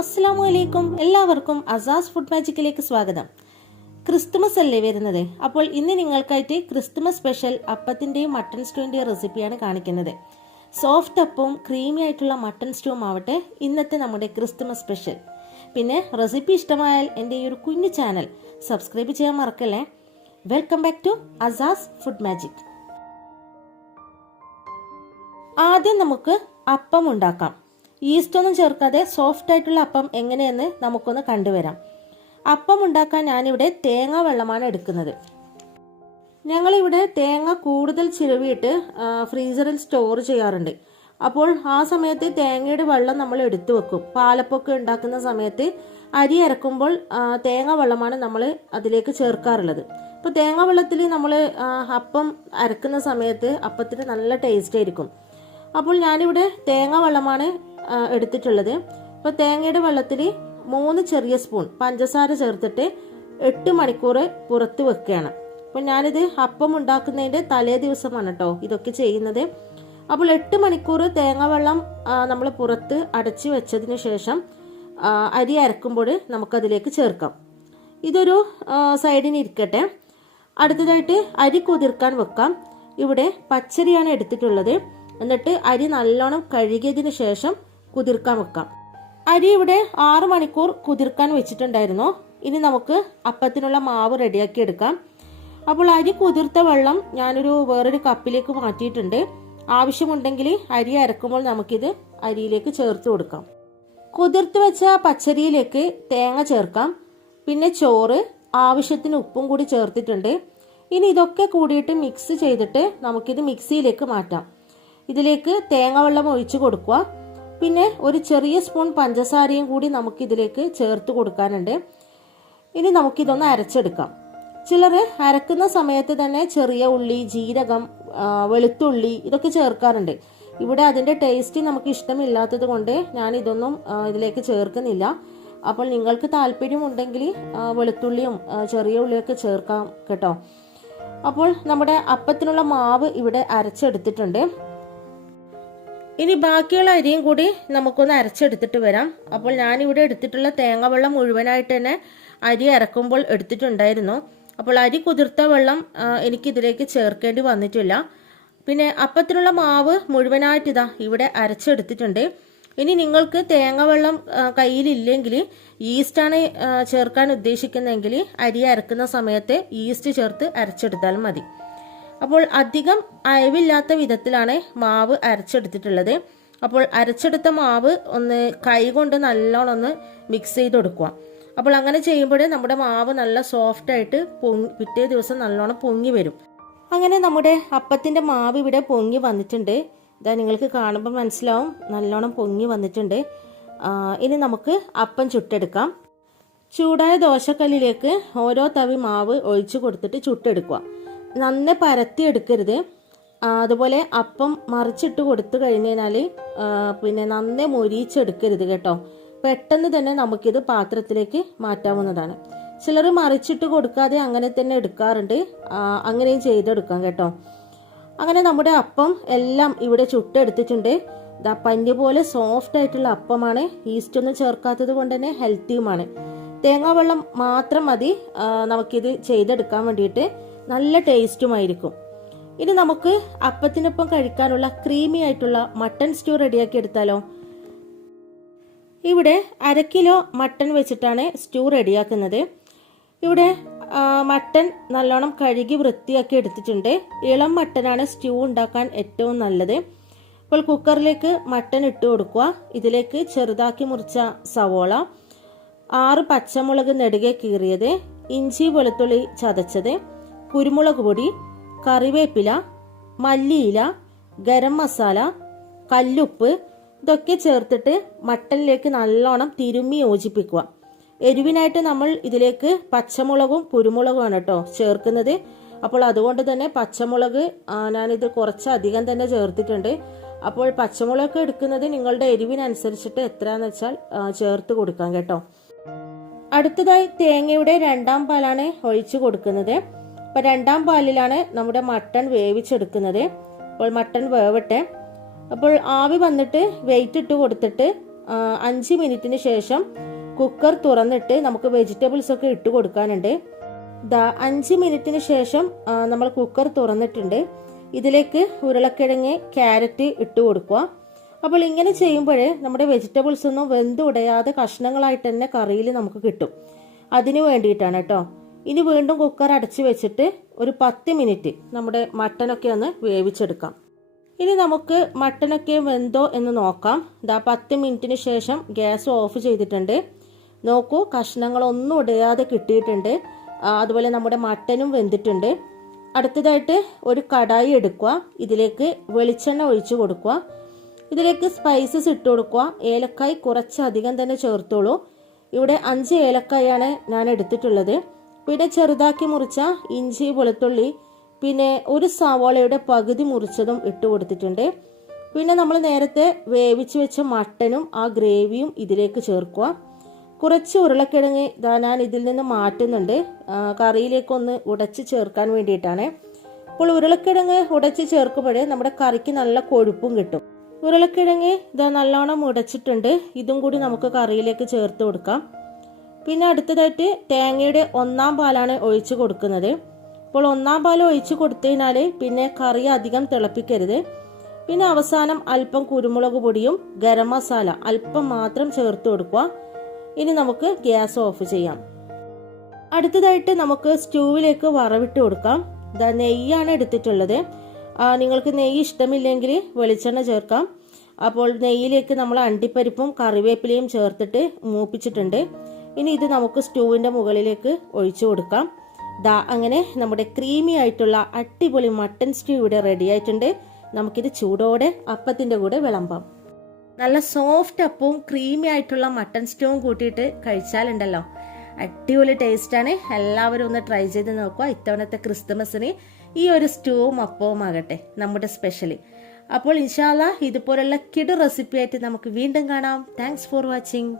അസ്സലാമു അലൈക്കും. എല്ലാവർക്കും അസാസ് ഫുഡ് മാജിക്കിലേക്ക് സ്വാഗതം. ക്രിസ്തുമസ് അല്ലേ വരുന്നത്. അപ്പോൾ ഇന്ന് നിങ്ങൾക്കായിട്ട് ക്രിസ്തുമസ് സ്പെഷ്യൽ അപ്പത്തിൻ്റെയും മട്ടൺ സ്റ്റൂവിൻ്റെയും റെസിപ്പിയാണ് കാണിക്കുന്നത്. സോഫ്റ്റ് അപ്പവും ക്രീമി ആയിട്ടുള്ള മട്ടൺ സ്റ്റൂവും ആവട്ടെ ഇന്നത്തെ നമ്മുടെ ക്രിസ്തുമസ് സ്പെഷ്യൽ. പിന്നെ റെസിപ്പി ഇഷ്ടമായാൽ എൻ്റെ ഈ ഒരു കുഞ്ഞു ചാനൽ സബ്സ്ക്രൈബ് ചെയ്യാൻ മറക്കല്ലേ. Welcome back to Asa's food magic. ആദ്യം നമുക്ക് അപ്പം ഉണ്ടാക്കാം. ഈസ്റ്റ് ഒന്നും ചേർക്കാതെ സോഫ്റ്റ് ആയിട്ടുള്ള അപ്പം എങ്ങനെയെന്ന് നമുക്കൊന്ന് കണ്ടുവരാം. അപ്പം ഉണ്ടാക്കാൻ ഞാനിവിടെ തേങ്ങ വെള്ളമാണ് എടുക്കുന്നത്. ഞങ്ങളിവിടെ തേങ്ങ കൂടുതൽ ചിരവിയിട്ട് ഫ്രീസറിൽ സ്റ്റോർ ചെയ്യാറുണ്ട്. അപ്പോൾ ആ സമയത്ത് തേങ്ങയുടെ വെള്ളം നമ്മൾ എടുത്തു വെക്കും. പാലപ്പൊക്കെ ഉണ്ടാക്കുന്ന സമയത്ത് അരി അരക്കുമ്പോൾ തേങ്ങ വെള്ളമാണ് നമ്മൾ അതിലേക്ക് ചേർക്കാറുള്ളത്. അപ്പോൾ തേങ്ങ വെള്ളത്തിൽ നമ്മൾ അപ്പം അരക്കുന്ന സമയത്ത് അപ്പത്തിന് നല്ല ടേസ്റ്റ് ആയിരിക്കും. അപ്പോൾ ഞാനിവിടെ തേങ്ങ വെള്ളമാണ് എടുത്തിട്ടുള്ളത്. അപ്പോൾ തേങ്ങയുടെ വെള്ളത്തിൽ 3 ചെറിയ സ്പൂൺ പഞ്ചസാര ചേർത്തിട്ട് 8 മണിക്കൂർ പുറത്ത് വെക്കുകയാണ്. അപ്പോൾ ഞാനിത് അപ്പം ഉണ്ടാക്കുന്നതിൻ്റെ തലേ ദിവസമാണ് കേട്ടോ ഇതൊക്കെ ചെയ്യുന്നത്. അപ്പോൾ 8 മണിക്കൂർ തേങ്ങ വെള്ളം നമ്മൾ പുറത്ത് അടച്ചു വെച്ചതിന് ശേഷം അരി അരക്കുമ്പോൾ നമുക്കതിലേക്ക് ചേർക്കാം. ഇതൊരു സൈഡിന് ഇരിക്കട്ടെ. അടുത്തതായിട്ട് അരി കുതിർക്കാൻ വെക്കാം. ഇവിടെ പച്ചരിയാണ് എടുത്തിട്ടുള്ളത്. എന്നിട്ട് അരി നല്ലോണം കഴുകിയതിന് ശേഷം കുതിർക്കാൻ വെക്കാം. അരി ഇവിടെ 6 മണിക്കൂർ കുതിർക്കാൻ വെച്ചിട്ടുണ്ടായിരുന്നു. ഇനി നമുക്ക് അപ്പത്തിനുള്ള മാവ് റെഡിയാക്കി എടുക്കാം. അപ്പോൾ അരി കുതിർത്ത വെള്ളം ഞാനൊരു വേറൊരു കപ്പിലേക്ക് മാറ്റിയിട്ടുണ്ട്. ആവശ്യമുണ്ടെങ്കിൽ അരി അരക്കുമ്പോൾ നമുക്കിത് അരിയിലേക്ക് ചേർത്ത് കൊടുക്കാം. കുതിർത്ത് വെച്ച പച്ചരിയിലേക്ക് തേങ്ങ ചേർക്കാം. പിന്നെ ചോറ്, ആവശ്യത്തിന് ഉപ്പും കൂടി ചേർത്തിട്ടുണ്ട്. ഇനി ഇതൊക്കെ കൂടിയിട്ട് മിക്സ് ചെയ്തിട്ട് നമുക്കിത് മിക്സിയിലേക്ക് മാറ്റാം. ഇതിലേക്ക് തേങ്ങ വെള്ളം ഒഴിച്ചു കൊടുക്കുക. പിന്നെ ഒരു ചെറിയ സ്പൂൺ പഞ്ചസാരയും കൂടി നമുക്കിതിലേക്ക് ചേർത്ത് കൊടുക്കാനുണ്ട്. ഇനി നമുക്കിതൊന്ന് അരച്ചെടുക്കാം. ചിലർ അരക്കുന്ന സമയത്ത് തന്നെ ചെറിയ ഉള്ളി, ജീരകം, വെളുത്തുള്ളി ഇതൊക്കെ ചേർക്കാറുണ്ട്. ഇവിടെ അതിൻ്റെ ടേസ്റ്റ് നമുക്ക് ഇഷ്ടമില്ലാത്തത് കൊണ്ട് ഞാൻ ഇതൊന്നും ഇതിലേക്ക് ചേർക്കുന്നില്ല. അപ്പോൾ നിങ്ങൾക്ക് താല്പര്യമുണ്ടെങ്കിൽ വെളുത്തുള്ളിയും ചെറിയ ഉള്ളിയൊക്കെ ചേർക്കാം കേട്ടോ. അപ്പോൾ നമ്മുടെ അപ്പത്തിനുള്ള മാവ് ഇവിടെ അരച്ചെടുത്തിട്ടുണ്ട്. ഇനി ബാക്കിയുള്ള അരിയും കൂടി നമുക്കൊന്ന് അരച്ചെടുത്തിട്ട് വരാം. അപ്പോൾ ഞാനിവിടെ എടുത്തിട്ടുള്ള തേങ്ങ വെള്ളം മുഴുവനായിട്ട് തന്നെ അരി അരക്കുമ്പോൾ എടുത്തിട്ടുണ്ടായിരുന്നു. അപ്പോൾ അരി കുതിർത്ത വെള്ളം എനിക്കിതിലേക്ക് ചേർക്കേണ്ടി വന്നിട്ടില്ല. പിന്നെ അപ്പത്തിനുള്ള മാവ് മുഴുവനായിട്ട് ഇതാ ഇവിടെ അരച്ചെടുത്തിട്ടുണ്ട്. ഇനി നിങ്ങൾക്ക് തേങ്ങ വെള്ളം കയ്യിലില്ലെങ്കിൽ ഈസ്റ്റാണ് ചേർക്കാൻ ഉദ്ദേശിക്കുന്നതെങ്കിൽ അരി അരക്കുന്ന സമയത്ത് ഈസ്റ്റ് ചേർത്ത് അരച്ചെടുത്താലും മതി. അപ്പോൾ അധികം അയവില്ലാത്ത വിധത്തിലാണ് മാവ് അരച്ചെടുത്തിട്ടുള്ളത്. അപ്പോൾ അരച്ചെടുത്ത മാവ് ഒന്ന് കൈ കൊണ്ട് നല്ലോണം ഒന്ന് മിക്സ് ചെയ്ത് കൊടുക്കുക. അപ്പോൾ അങ്ങനെ ചെയ്യുമ്പോൾ നമ്മുടെ മാവ് നല്ല സോഫ്റ്റ് ആയിട്ട് പിറ്റേ ദിവസം നല്ലോണം പൊങ്ങി വരും. അങ്ങനെ നമ്മുടെ അപ്പത്തിൻ്റെ മാവ് ഇവിടെ പൊങ്ങി വന്നിട്ടുണ്ട്. ഇതാ നിങ്ങൾക്ക് കാണുമ്പോൾ മനസ്സിലാവും നല്ലോണം പൊങ്ങി വന്നിട്ടുണ്ട്. ഇനി നമുക്ക് അപ്പം ചുട്ടെടുക്കാം. ചൂടായ ദോശക്കല്ലിലേക്ക് ഓരോ തവി മാവ് ഒഴിച്ചു കൊടുത്തിട്ട് ചുട്ടെടുക്കുക. നന്നെ പരത്തി എടുക്കരുത്. അതുപോലെ അപ്പം മറിച്ചിട്ട് കൊടുത്തു കഴിഞ്ഞാൽ പിന്നെ നന്നെ മൊരിച്ചെടുക്കരുത് കേട്ടോ. പെട്ടെന്ന് തന്നെ നമുക്കിത് പാത്രത്തിലേക്ക് മാറ്റാവുന്നതാണ്. ചിലർ മറിച്ചിട്ട് കൊടുക്കാതെ അങ്ങനെ തന്നെ എടുക്കാറുണ്ട്. അങ്ങനെയും ചെയ്തെടുക്കാം കേട്ടോ. അങ്ങനെ നമ്മുടെ അപ്പം എല്ലാം ഇവിടെ ചുട്ടെടുത്തിട്ടുണ്ട്. ഇതാ പഞ്ഞി പോലെ സോഫ്റ്റ് ആയിട്ടുള്ള അപ്പമാണ്. ഈസ്റ്റ് ഒന്നും ചേർക്കാത്തത് കൊണ്ട് തന്നെ ഹെൽത്തിയുമാണ്. തേങ്ങാ വെള്ളം മാത്രം മതി നമുക്കിത് ചെയ്തെടുക്കാൻ വേണ്ടിയിട്ട്. നല്ല ടേസ്റ്റുമായിരിക്കും. ഇനി നമുക്ക് അപ്പത്തിനൊപ്പം കഴിക്കാനുള്ള ക്രീമി ആയിട്ടുള്ള മട്ടൺ സ്റ്റൂ റെഡിയാക്കി എടുത്താലോ. ഇവിടെ 1/2 കിലോ മട്ടൺ വെച്ചിട്ടാണ് സ്റ്റൂ റെഡിയാക്കുന്നത്. ഇവിടെ മട്ടൺ നല്ലോണം കഴുകി വൃത്തിയാക്കി എടുത്തിട്ടുണ്ട്. ഇളം മട്ടനാണ് സ്റ്റൂ ഉണ്ടാക്കാൻ ഏറ്റവും നല്ലത്. അപ്പോൾ കുക്കറിലേക്ക് മട്ടൺ ഇട്ട് കൊടുക്കുക. ഇതിലേക്ക് ചെറുതാക്കി മുറിച്ച സവോള, 6 പച്ചമുളക് നെടുകെ കീറിയത്, ഇഞ്ചി വെളുത്തുള്ളി ചതച്ചത്, കുരുമുളക് പൊടി, കറിവേപ്പില, മല്ലിയില, ഗരം മസാല, കല്ലുപ്പ് ഇതൊക്കെ ചേർത്തിട്ട് മട്ടനിലേക്ക് നല്ലോണം തിരുമ്മി യോജിപ്പിക്കുക. എരിവിനായിട്ട് നമ്മൾ ഇതിലേക്ക് പച്ചമുളകും കുരുമുളകുമാണ് കേട്ടോ ചേർക്കുന്നത്. അപ്പോൾ അതുകൊണ്ട് തന്നെ പച്ചമുളക് ഞാനിത് കുറച്ചധികം തന്നെ ചേർത്തിട്ടുണ്ട്. അപ്പോൾ പച്ചമുളക് എടുക്കുന്നത് നിങ്ങളുടെ എരിവിനനുസരിച്ചിട്ട് എത്രയാണെന്ന് വെച്ചാൽ ചേർത്ത് കൊടുക്കാം കേട്ടോ. അടുത്തതായി തേങ്ങയുടെ 2ാം പാലാണ് ഒഴിച്ചു കൊടുക്കുന്നത്. അപ്പോൾ 2ാം പാലിലാണ് നമ്മുടെ മട്ടൺ വേവിച്ചെടുക്കുന്നത്. അപ്പോൾ മട്ടൺ വേവട്ടെ. അപ്പോൾ ആവി വന്നിട്ട് വെയിറ്റ് ഇട്ട് കൊടുത്തിട്ട് 5 മിനിറ്റിന് ശേഷം കുക്കർ തുറന്നിട്ട് നമുക്ക് വെജിറ്റബിൾസ് ഒക്കെ ഇട്ട് കൊടുക്കാനുണ്ട്. 5 മിനിറ്റിന് ശേഷം നമ്മൾ കുക്കർ തുറന്നിട്ടുണ്ട്. ഇതിലേക്ക് ഉരുളക്കിഴങ്ങ്, ക്യാരറ്റ് ഇട്ട് കൊടുക്കുക. അപ്പോൾ ഇങ്ങനെ ചെയ്യുമ്പോഴേ നമ്മുടെ വെജിറ്റബിൾസ് ഒന്നും വെന്തുടയാതെ കഷ്ണങ്ങളായിട്ട് തന്നെ കറിയിൽ നമുക്ക് കിട്ടും. അതിന് വേണ്ടിയിട്ടാണ് കേട്ടോ. ഇനി വീണ്ടും കുക്കർ അടച്ചു വെച്ചിട്ട് ഒരു 10 മിനിറ്റ് നമ്മുടെ മട്ടനൊക്കെ ഒന്ന് വേവിച്ചെടുക്കാം. ഇനി നമുക്ക് മട്ടനൊക്കെ വെന്തോ എന്ന് നോക്കാം. 10 മിനിറ്റിന് ശേഷം ഗ്യാസ് ഓഫ് ചെയ്തിട്ടുണ്ട്. നോക്കൂ, കഷ്ണങ്ങളൊന്നും ഉടയാതെ കിട്ടിയിട്ടുണ്ട്. അതുപോലെ നമ്മുടെ മട്ടനും വെന്തിട്ടുണ്ട്. അടുത്തതായിട്ട് ഒരു കടായി എടുക്കുക. ഇതിലേക്ക് വെളിച്ചെണ്ണ ഒഴിച്ചു കൊടുക്കുക. ഇതിലേക്ക് സ്പൈസസ് ഇട്ട് കൊടുക്കുക. ഏലക്കായ് കുറച്ചധികം തന്നെ ചേർത്തോളൂ. ഇവിടെ 5 ഏലക്കായാണ് ഞാൻ എടുത്തിട്ടുള്ളത്. പിന്നെ ചെറുതാക്കി മുറിച്ച ഇഞ്ചി, വെളുത്തുള്ളി, പിന്നെ ഒരു സവാളയുടെ പകുതി മുറിച്ചതും ഇട്ട് കൊടുത്തിട്ടുണ്ട്. പിന്നെ നമ്മൾ നേരത്തെ വേവിച്ച് വെച്ച മട്ടനും ആ ഗ്രേവിയും ഇതിലേക്ക് ചേർക്കുക. കുറച്ച് ഉരുളക്കിഴങ്ങ് ഞാൻ ഇതിൽ നിന്ന് മാറ്റുന്നുണ്ട്, കറിയിലേക്കൊന്ന് ഉടച്ച് ചേർക്കാൻ വേണ്ടിയിട്ടാണ്. അപ്പോൾ ഉരുളക്കിഴങ്ങ് ഉടച്ച് ചേർക്കുമ്പോഴേ നമ്മുടെ കറിക്ക് നല്ല കൊഴുപ്പും കിട്ടും. ഉരുളക്കിഴങ്ങ് നല്ലോണം ഉടച്ചിട്ടുണ്ട്. ഇതും കൂടി നമുക്ക് കറിയിലേക്ക് ചേർത്ത് കൊടുക്കാം. പിന്നെ അടുത്തതായിട്ട് തേങ്ങയുടെ 1-ാം പാലാണ് ഒഴിച്ചു കൊടുക്കുന്നത്. അപ്പോൾ 1-ാം പാൽ ഒഴിച്ചു കൊടുത്തതിനാൽ പിന്നെ കറി അധികം തിളപ്പിക്കരുത്. പിന്നെ അവസാനം അല്പം കുരുമുളക് പൊടിയും ഗരം മസാല അല്പം മാത്രം ചേർത്ത് കൊടുക്കുക. ഇനി നമുക്ക് ഗ്യാസ് ഓഫ് ചെയ്യാം. അടുത്തതായിട്ട് നമുക്ക് സ്റ്റൂവിലേക്ക് വറവിട്ട് കൊടുക്കാം. നെയ്യാണ് എടുത്തിട്ടുള്ളത്. നിങ്ങൾക്ക് നെയ്യ് ഇഷ്ടമില്ലെങ്കിൽ വെളിച്ചെണ്ണ ചേർക്കാം. അപ്പോൾ നെയ്യിലേക്ക് നമ്മൾ അണ്ടിപ്പരിപ്പും കറിവേപ്പിലയും ചേർത്തിട്ട് മൂപ്പിച്ചിട്ടുണ്ട്. ഇനി ഇത് നമുക്ക് സ്റ്റൂവിൻ്റെ മുകളിലേക്ക് ഒഴിച്ചു കൊടുക്കാം. അങ്ങനെ നമ്മുടെ ക്രീമി ആയിട്ടുള്ള അടിപൊളി മട്ടൻ സ്റ്റൂ ഇവിടെ റെഡി ആയിട്ടുണ്ട്. നമുക്കിത് ചൂടോടെ അപ്പത്തിൻ്റെ കൂടെ വിളമ്പാം. നല്ല സോഫ്റ്റ് അപ്പവും ക്രീമി ആയിട്ടുള്ള മട്ടൻ സ്റ്റൂവും കൂട്ടിയിട്ട് കഴിച്ചാലുണ്ടല്ലോ, അടിപൊളി ടേസ്റ്റാണ്. എല്ലാവരും ഒന്ന് ട്രൈ ചെയ്ത് നോക്കുക. ഇത്തവണത്തെ ക്രിസ്തുമസിന് ഈ ഒരു സ്റ്റൂവും അപ്പവും ആകട്ടെ നമ്മുടെ സ്പെഷ്യലി. അപ്പോൾ ഇൻഷാ അല്ലാഹ് ഇതുപോലുള്ള കിടു റെസിപ്പി ആയിട്ട് നമുക്ക് വീണ്ടും കാണാം. Thanks for watching.